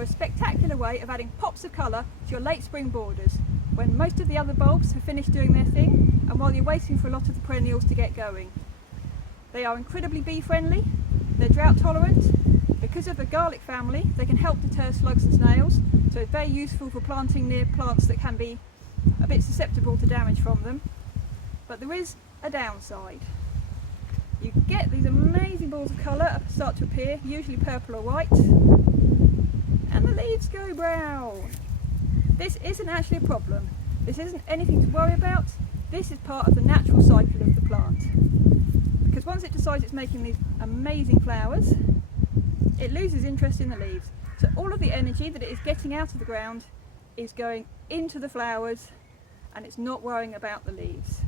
you're a spectacular way of adding pops of colour to your late spring borders when most of the other bulbs have finished doing their thing and while you're waiting for a lot of the perennials to get going. They are incredibly bee friendly, they're drought tolerant. Because of the garlic family, they can help deter slugs and snails, so it's very useful for planting near plants that can be a bit susceptible to damage from them. But there is a downside. You get these amazing balls of colour start to appear, usually purple or white, and the leaves go brown. This isn't actually a problem. This isn't anything to worry about. This is part of the natural cycle of the plant. Because once it decides it's making these amazing flowers, it loses interest in the leaves. So all of the energy that it is getting out of the ground is going into the flowers and it's not worrying about the leaves.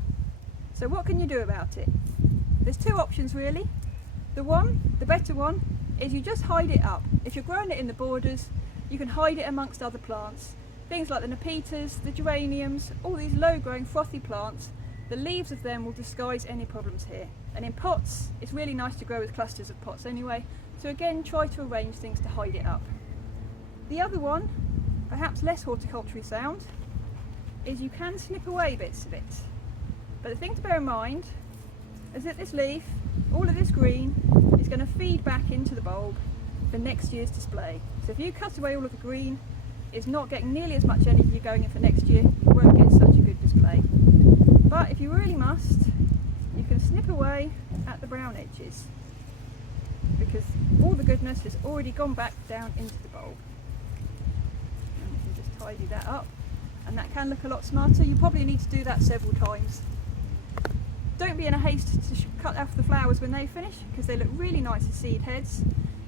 So what can you do about it? There's two options really. The better one, is you just hide it up. If you're growing it in the borders, you can hide it amongst other plants. Things like the nepetas, the geraniums, all these low growing frothy plants, the leaves of them will disguise any problems here. And in pots, it's really nice to grow with clusters of pots anyway, so again try to arrange things to hide it up. The other one, perhaps less horticulturally sound, is you can snip away bits of it. But the thing to bear in mind is that this leaf, all of this green, is going to feed back into the bulb for next year's display. So if you cut away all of the green, it's not getting nearly as much energy going in for next year, you won't get such a good display. But if you really must, you can snip away at the brown edges, because all the goodness has already gone back down into the bulb. And you can just tidy that up, and that can look a lot smarter. You probably need to do that several times. Don't be in a haste to cut off the flowers when they finish, because they look really nice as seed heads.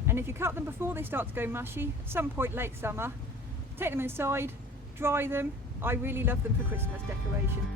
And if you cut them before they start to go mushy, at some point late summer, take them inside, dry them. I really love them for Christmas decoration.